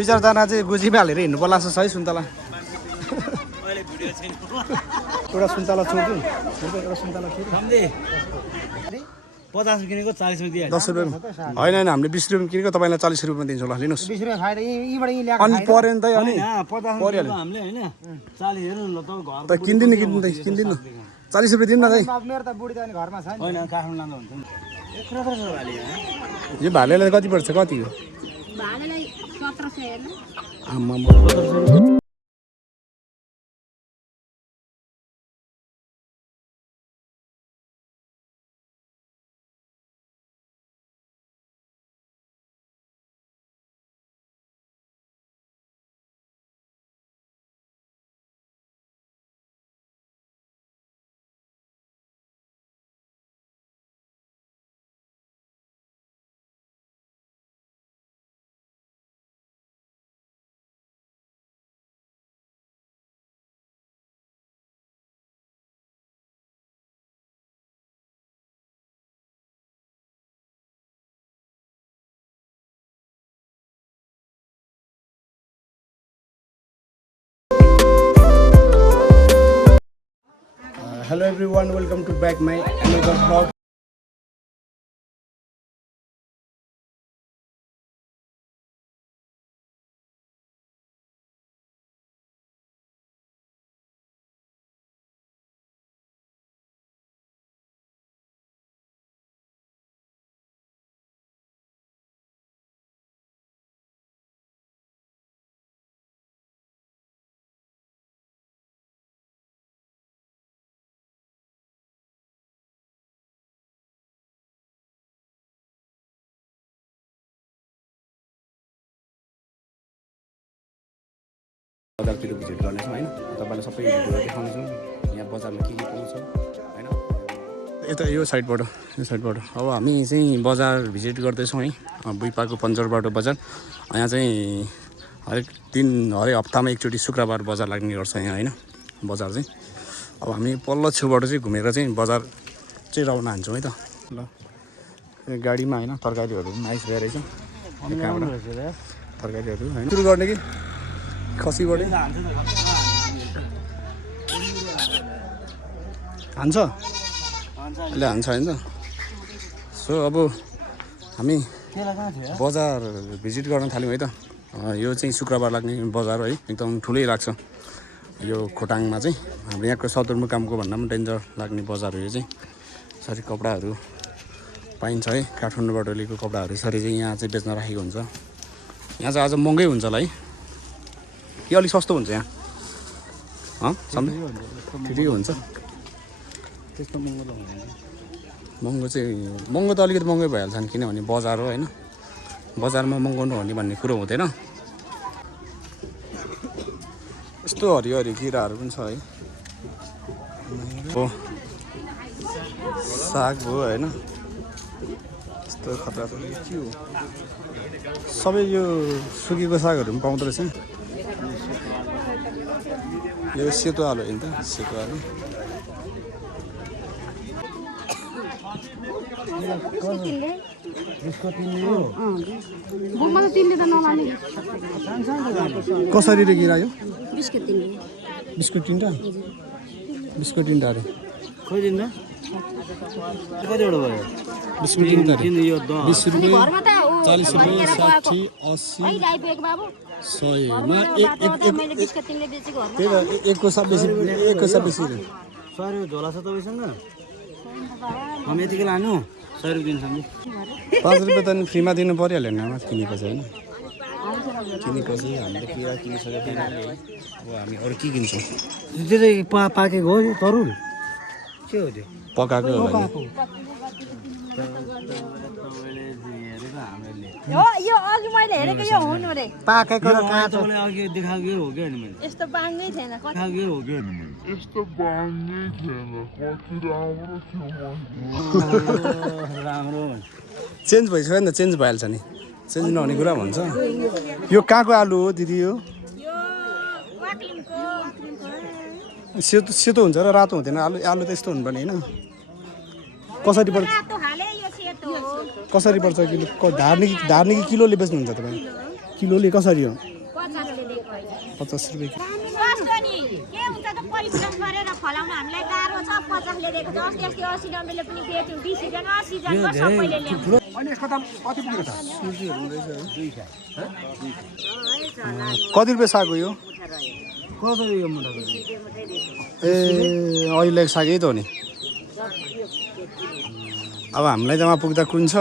दुई-चारजना चाहिँ गुजीमा हालेर हिँड्नु पर्ला जस्तो छ है सुन्तला एउटा सुन्तला छोड्छु एउटा सुन्तला छोड्छु 50 किनेको 40 मा दिए 10 रुपैयाँ होइन हामीले 20 रुपैयाँ किनेको तपाईँलाई 40 रुपैयाँ दिन्छु ल लिनुहोस् 20 रुपैयाँ खाएर यहीबाट यही ल्याएको अनि पर्यो नि त अनि 50 किनेको हामीले हैन 40 हेर्नु ल त घर त किन्दिन 40 रुपैयाँ दिनु न दाइ मेरो त बुढी त अनि घरमा छ नि हैन काठमाडौँ लाँदा हुन्छ नि यत्रो त भाले यो भालेलाई कति पर्छ कति हो भालेलाई 1700 हेर्नु आम्मा Hello everyone, welcome to back my another vlog. बजारतिर भिजिट गर्नेछौँ हैन तपाईलाई सबै भिडियोहरू देखाउनेछौँ यहाँ बजारमा के पाउँछ हैन यता यो साइडबाट अब हामी चाहिँ बजार भिजिट गर्दैछौँ है बुइपाको पन्जरबाट बजार यहाँ चाहिँ हरेक हप्तामा एकचोटि शुक्रबार बजार लाग्ने गर्छ यहाँ हैन बजार चाहिँ अब हामी पल्लो छेउबाट चाहिँ घुमेर चाहिँ बजार चाहिँ रवाना हान्छौँ है त ल गाडीमा हैन तरकारीहरू पनि आइसकेको रहेछ तरकारीहरू हैन सुरु गर्ने कि खसीबाट हान्छ अहिले हान्छ होइन सो अब हामी बजार भिजिट गर्न थाल्यौँ है त यो चाहिँ शुक्रबार लाग्ने बजार है एकदम ठुलै लाग्छ यो खोटाङमा चाहिँ हाम्रो यहाँको सदरमुकामको भन्दा पनि डेन्जर लाग्ने बजार हो यो चाहिँ यसरी कपडाहरू पाइन्छ है काठमाडौँबाट लिएको कपडाहरू यसरी चाहिँ यहाँ चाहिँ बेच्न राखेको हुन्छ यहाँ चाहिँ आज महँगै हुन्छ होला है के अलिक सस्तो हुन्छ यहाँ ठिकै हुन्छ त्यस्तो महँगो त हुँदैन महँगो त अलिकति महँगै भइहाल्छ नि किनभने बजार हो होइन बजारमा महँगाउनु हो भन्ने कुरो हुँदैन यस्तो हरियो हरियो किराहरू पनि छ है हो साग हो होइन यस्तो खतरा के हो सबै यो सुकेको सागहरू पनि पाउँदो रहेछ यो सेतो आलु होइन त सेतो आलु कसरी रे किरा यो बिस्कुट तिनवटा अरे खोइ दिनु कतिवटा भयो बिस्कुट तिनवटा अरे यो 20 रुपैयाँ 40 रुपैयाँ 60 80 100मा त्यही त एकको साथ बेसी रे 100 झोला छ तपाईँसँग हामी यतिकै लानु 100 रुपियाँ दिन्छ हामी 5 रुपैयाँ त फ्रीमा दिनु परिहाल्यो नि किनेको चाहिँ होइन किनेको चाहिँ हामीले किरा किनिसकेको अब हामी अरू के किन्छौँ त्यो चाहिँ पाकेको हो यो तरुल के हो त्यो पकाएको हो यो अघि मैले हेरेको यो हुनु रे पाकेको र काँचो तपाईँले अघि देखाएको हो क्या नि मैले यस्तो बाङ्गै थिएन कति देखाएको हो क्या नि मैले यस्तो बाङ्गै थिएन कति राम्रो थियो राम्रो चेन्ज भइसक्यो नि त चेन्ज भइहाल्छ नि चेन्ज नहुने कुरा भन्छ यो कहाँको आलु हो दिदी यो सेतो हुन्छ र रातो हुँदैन आलु त यस्तो हुनुपर्ने होइन कसरी पर्छ कसरी पर्छ किलो धार्ने कि किलोले बेच्नुहुन्छ तपाईँ किलोले कसरी हो 50ले दिएको होइन 50 रुपियाँ कस्तो नि के हुन्छ त परिश्रम गरेर फलाउन हामीलाई गाह्रो छ 50ले दिएको छ अस्ति 80 90ले पनि बेच्यौँ डिसिजन सिजनमा सबैले ल्याउँछ अनि यसको दाम कति पुग्यो त कति रुपियाँ साग हो यो कसरी यो मुठाको ए अहिले सागै त हो नि अब हामीलाई जम्मा पुग्दा कुन छ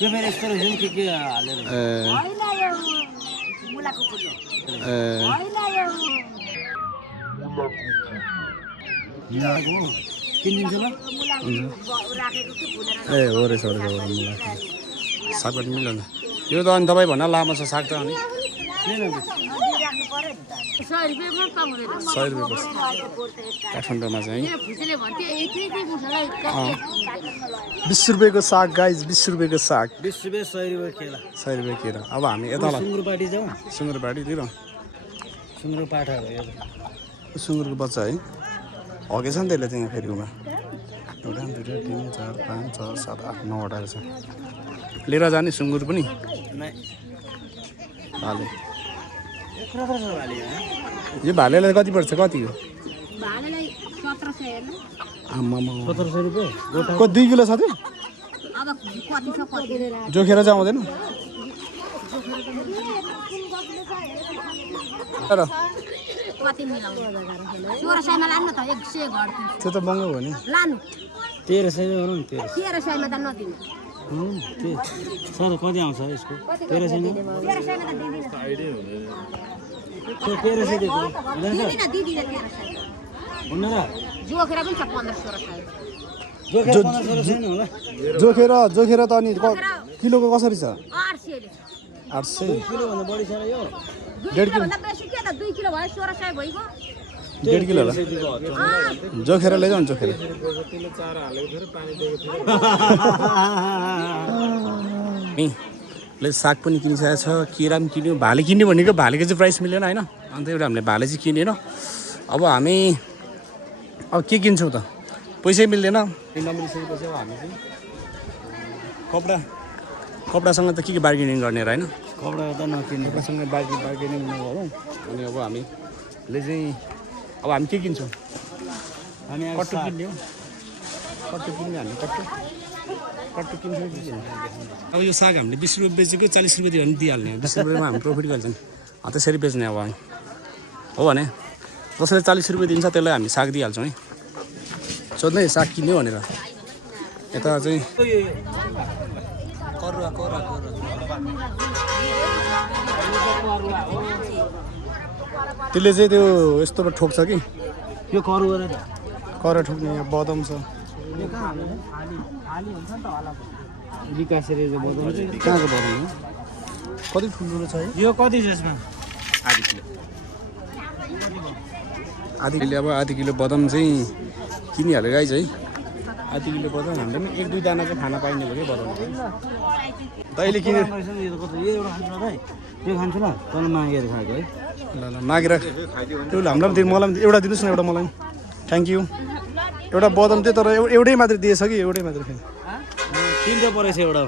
यो फेरि यस्तो रहेछ नि के हालेर ए होइन यो मुलाको फुल हो ए होइन यो किनिदिन्छु ल राखेको कि फुलेर ए हो रहेछ मुला साग पनि मिल्दैन यो त अनि तपाईँ भन्दा लामो छ साग त अनि राख्नु पर्यो नि त 100 रुपैयाँमा पाउँदैन 100 रुपियाँ पर्छ काठमाडौँमा चाहिँ 20 रुपियाँको साग गाइज 20 रुपियाँको साग 20 रुपियाँ 100 रुपियाँ खेला 100 रुपियाँ केरा अब हामी यता सुँगुरपाटी जाउँ सुँगुरपाटीतिर सुँगुर पाठा हो यो सुँगुरको बच्चा है हगेछ नि त्यसले त्यहाँ फेरि उमा 1 2 3 4 5 6 7 8 9वटा रहेछ लिएर जाने सुँगुर पनि भाले यो भालेलाई कति पर्छ कति हो भालेलाई 1700 हेर्नु आम्मामा 1700 रुपियाँ को 2 किलो छ त्यो अब कति छ कति जोखेर चाहिँ आउँदैन तर कति मिलाउनु 1600 मा लानु त 100 घट्छ त्यो त महँगो हो नि लानु 1300 गरौँ नि 1300 मा त नदिनु सर कति आउँछ यसको 1300 मा 1300 मा त दिदिन 1300 दिदिन हुन्न र जोखेर पनि छ 1500 छैन होला जोखेर त अनि किलोको कसरी छ 800 ले 800 किलो भन्दा बढी छ र यो 2 किलो भन्दा बेसी के त 2 किलो भयो 1600 भइगयो 1.5 किलो होला जोखेर लैजाऊ नि जोखेर ले साग पनि किनिसकेको छ केरा पनि किन्यो भाले किन्यो भनेको भालेको चाहिँ प्राइस मिलेन होइन अन्त एउटा हामीले भाले चाहिँ किनेन अब हामी अब के किन्छौँ त पैसै मिल्दैन नमिलिसकेपछि अब हामी चाहिँ कपडासँग त के बार्गेनिङ गर्ने र होइन कपडा त नकिन्ने कपडासँग बार्गेनिङ नगरौँ अनि अब हामीले चाहिँ अब हामी के किन्छौँ हामी कट्टु किन्ने हो कट्टु किन्ने हामी कट्टु किन्छौँ कि अब यो साग हामीले 20 रुपियाँ बेचेको 40 रुपियाँ दियो भने दिइहाल्ने 20 रुपियाँमा हामी प्रफिट गर्छौँ त्यसरी बेच्ने अब हामी हो भने जसले 40 रुपियाँ दिन्छ त्यसलाई हामी साग दिइहाल्छौँ है सोध्ने साग किन्यो भनेर यता चाहिँ त्यसले चाहिँ त्यो यस्तो ठोक्छ कि यो करुवा र कर ठोक्ने यहाँ बदम छ विकास रे जो बदम कहाँको बदम हो कति ठुल्ठुलो छ है यो कति छ यसमा आधी किलो अब आधी किलो बदम चाहिँ किनिहाल्यो गाइज है आधी किलो बदम हामीले पनि 1-2 दाना चाहिँ खाना पाइने भयो कि बदम तैँले किन्यो यो खान्छु ल तल मागेर खाएको है ल मागेर त्यो हामीलाई पनि मलाई पनि एउटा दिनुहोस् न एउटा मलाई थ्याङ्क यू एउटा बदम थियो तर एउटै मात्रै दिएछ कि एउटै मात्रै थियो 300 परेछ एउटा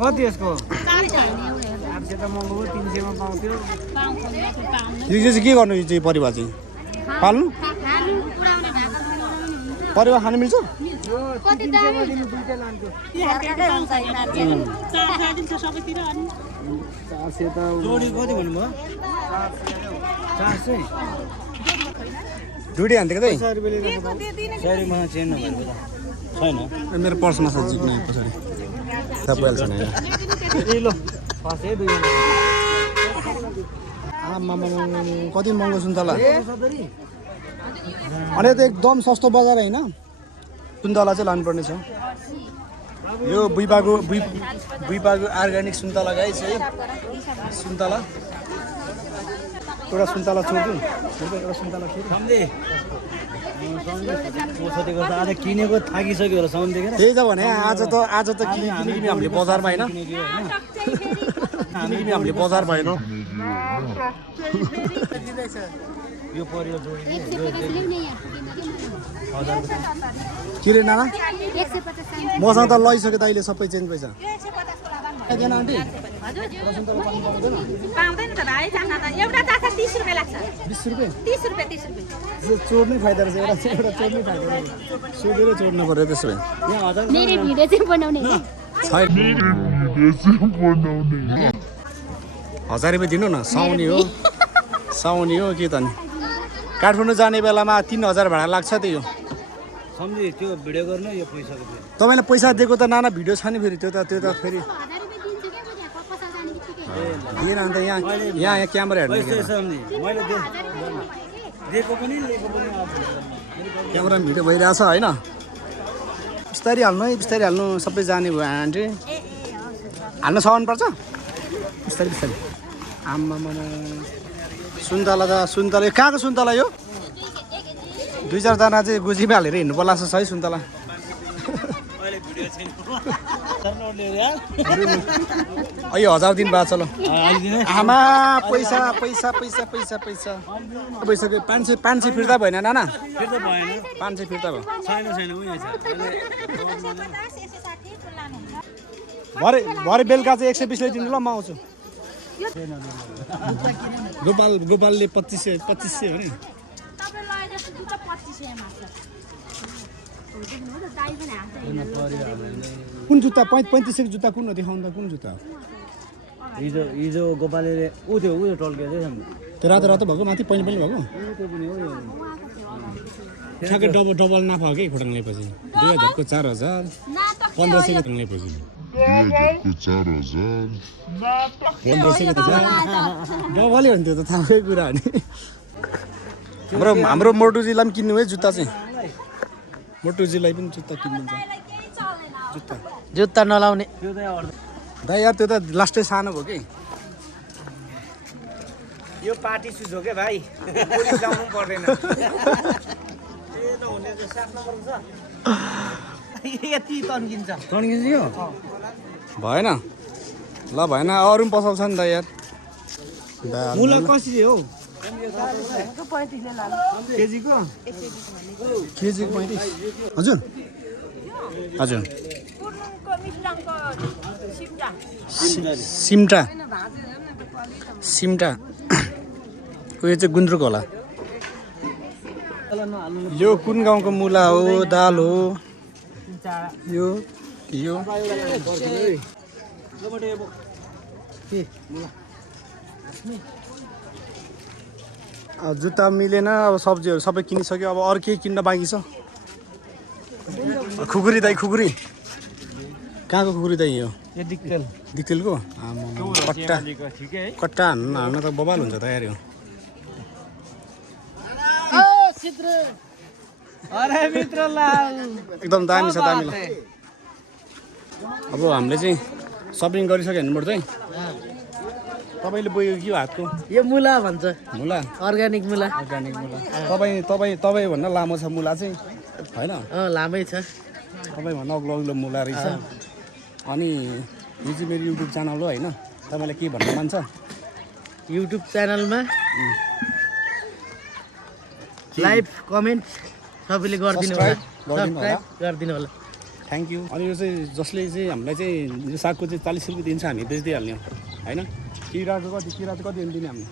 कति यसको 800 त महँगो 300 मा पाउँथ्यो यो चाहिँ के गर्नु यो चाहिँ परिवार चाहिँ पाल्नु परिवार खानु मिल्छ जोडी कति भन्नुभयो 400 ढुडी हान्थेको चाहिँ 100 रुपैयाँमा चेन नभएको छैन मेरो पर्समा छ जित्ने पछाडि तपाईँ हाल्छ नि ल फसे 2 आमा कति महँगो सुन्तला अनि त एकदम सस्तो बजार होइन सुन्तला चाहिँ लानुपर्ने छ यो बुइपाको अर्ग्यानिक सुन्तला गाइस है सुन्तला एउटा सुन्तला छोड्दिउँ एउटा सुन्तला सम्झे पोसतेको त आज किनेको थाकिसक्यो होला सम्झेको त्यही त भने आज त किने हामीले बजारमा होइन किने हामीले बजार भएन यो परियो जोडी के रे नाना मसँग त लैसक्यो त अहिले सबै चेन्ज पैसा पाउँदैन त भाइ चाख्न त एउटा चाख्दा 30 रुपियाँ लाग्छ 20 रुपियाँ 30 रुपियाँ 30 रुपियाँ चोर्नै फाइदा रहेछ एउटा चोर्नै फाइदा रहेछ सोधेर चोर्नु पर्यो त्यसो भए मेरो भिडियो चाहिँ बनाउने छैन बनाउने 1000 रुपियाँ दिनु न साउनी हो के त नि काठमाडौँ जाने बेलामा 3000 भाडा लाग्छ त यो सम्झि त्यो भिडियो गर्नु यो पैसाको बिल तपाईँलाई पैसा दिएको त नाना भिडियो छ नि फेरि त्यो त फेरि दिएन अन्त यहाँ क्यामेरा हेर्नु सम्झि मैले दिएको पनि लिएको पनि क्यामेरामा भिडियो भइरहेछ होइन बिस्तारै हाल्नु है बिस्तारै हाल्नु सबै जाने भयो आन्टी हाल्न सक्नु पर्छ बिस्तारै आम्मा सुन्तला यो कहाँको सुन्तला यो 2-4 दाना चाहिँ गुजीमा हालेर हिँड्नु पर्ला जस्तो छ है सुन्तला अयो 1000 दिन बाद चलो आमा पैसा 500 फिर्ता भएन नाना फिर्ता भएन 500 फिर्ता भयो छैन उयो भरे बेलुका चाहिँ 120 ल्याइदिनु ल म आउँछु गोपालले 2500 हो नि कुन जुत्ता 3500 जुत्ता कुन हो देखाउनु त कुन जुत्ता हिजो गोपालले ऊ टल्केको त्यो रातो भएको माथि पहिले भएको ठ्याक्कै डबल नाफा हो कि खोटाङ लिएपछि 2000 को 4000 1500 को लिएपछि 1500 को डबलै हो नि त्यो त थाहै कुरा हो नि हाम्रो मोटुजीलाई पनि किन्नु है जुत्ता चाहिँ मोटुजीलाई पनि जुत्ता किन्नुहुन्छ जुत्ता नलाउने दाइ यार त्यो त लास्टै सानो भयो कि यो पार्टी सुज हो के भाइ पुलिस लाउनु पर्दैन यति तन्किन्छ यो भएन ल भएन अरू पनि पसाउँछ नि त यार मुला कसरी हो केजीको केजीको 35 हजुर सिम्टा उयो चाहिँ गुन्द्रुक होला यो कुन गाउँको मुला हो दाल हो यो जुत्ता मिलेन अब सब्जीहरू सबै किनिसक्यो अब अरू केही किन्न बाँकी छ खुकुरी दाइ कहाँको खुकुरी दाइ यो दिक्तेलको कट्टा हान्न त बबाल हुन्छ तयारी हो एकदम दामी छ दामी ल अब हामीले चाहिँ सपिङ गरिसक्यो हेर्नुपर्छ है तपाईँले बोकेको के हो हातको यो मुला भन्छ मुला अर्ग्यानिक मुला तपाईँ भन्दा लामो छ मुला चाहिँ होइन लामै छ तपाईँ भन्दा अग्लो मुला रहेछ अनि यो चाहिँ मेरो युट्युब च्यानल हो होइन तपाईँलाई के भन्न मन छ युट्युब च्यानलमा लाइक कमेन्ट सबैले गरिदिनु होला सब्सक्राइब गरिदिनु होला थ्याङ्क यू अनि यो चाहिँ जसले चाहिँ हामीलाई चाहिँ यो सागको चाहिँ 40 रुपियाँ दिन्छ हामी बेचिदिइहाल्ने हो होइन किरा चाहिँ कति दिने हामीले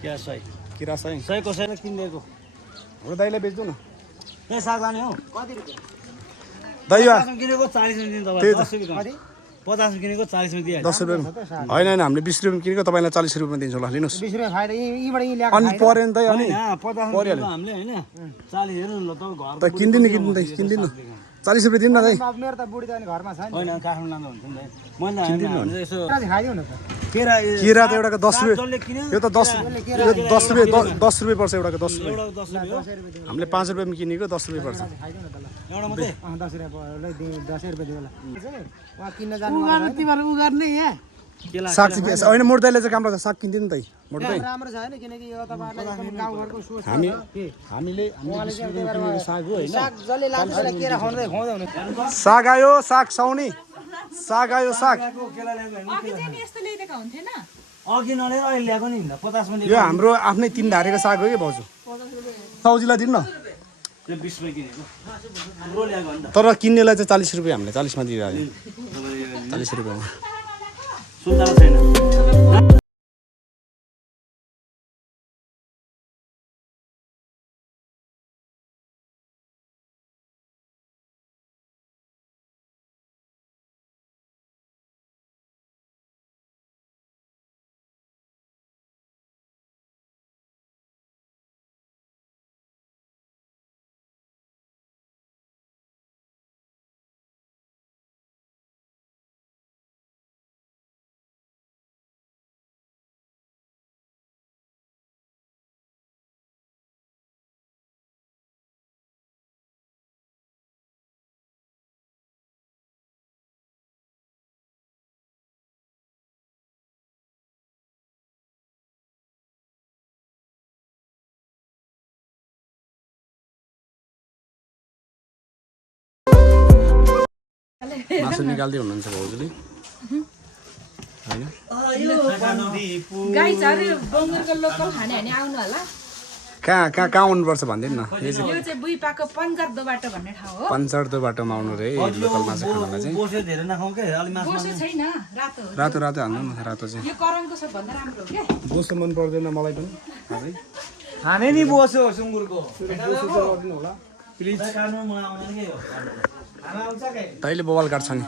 क्या 100 किरा 100 कसैले किनिदिएको हाम्रो दाइलाई बेच्नु न त्यहाँ साग लाने हो कति रुपियाँ दाइ 50 किनेको 40 दिनु तपाईँ 10 रुपियाँ 50 किनेको 40 दिइहाल्छ 10 रुपियाँ होइन हामीले 20 रुपियाँ किनेको तपाईँलाई 40 रुपियाँ दिन्छु ल लिनुहोस् 20 रुपियाँ खाएर यहीँबाट ल्याएको अनि पऱ्यो नि त अनि 50 हामीले होइन 40 हेर्नु ल तपाईँ घर त किन्दिनँ 40 रुपियाँ दिनु न दाइ मेरो त बुढी त अनि घरमा छ नि होइन काठमाडौँ लाँदा हुन्छ नि मैले यसो खाइदिउ न त केरा किरा त एउटाको 10 रुपियाँ यो त 10 रुपियाँ पर्छ एउटाको 10 रुपियाँ 10 रुपियाँ हामीले 5 रुपियाँमा किनेको 10 रुपियाँ पर्छ एउटा मात्रै 10 रुपियाँ दियो होला वहाँ किन्न जानु तिमीहरू उ गर्ने यहाँ साग चाहिँ होइन मोट दाइले चाहिँ काम गर्छ साग किन्दिनु नि त मोट दाइ राम्रो छ होइन किनकि यो तपाईँहरूलाई गाउँघरको सोच हामीले साग हो होइन साग जसले लान्छ त्यसलाई केरा खुवाउँदै हुने साग आयो साग साउनी साग आयो साग अघि नलिएर अहिले ल्याएको नि 50 मा यो हाम्रो आफ्नै 3 धारेको साग हो कि भाउजू साउजीलाई दिनु न त्यो 20 रुपियाँ किनेको हाम्रो ल्याएको नि त तर किन्नेलाई चाहिँ 40 रुपियाँ हामीले 40 मा दिइहाल्यो 40 रुपियाँमा सुन्तला छैन मासु निकाल्दै हुनुहुन्छ भाउजूले होइन गाई छ अरे बङ्गुरको लोकल खाने भने आउनु होला कहाँ आउनुपर्छ भनिदिनु न यो चाहिँ यो चाहिँ बुइपाको पन्जारदोबाट भन्ने ठाउँ हो पञ्चरदो बाटोमा आउनु रे लोकल माछा खानलाई चाहिँ बोसो धेरै नखाउँ के अलि मासु बोसो छैन रातो हो। रातो रातो हाल्नु न रातो चाहिँ यो करङको सबभन्दा राम्रो हो क्या बोसो मन पर्दैन मलाई पनि खाँदै खाने नि बोसो सुँगुरको बोसो चाहिँ गरिदिनु होला प्लिज खानु मलाई आउँदैन के हो खाना आउँछ के तैँले बवाल काट्छ नि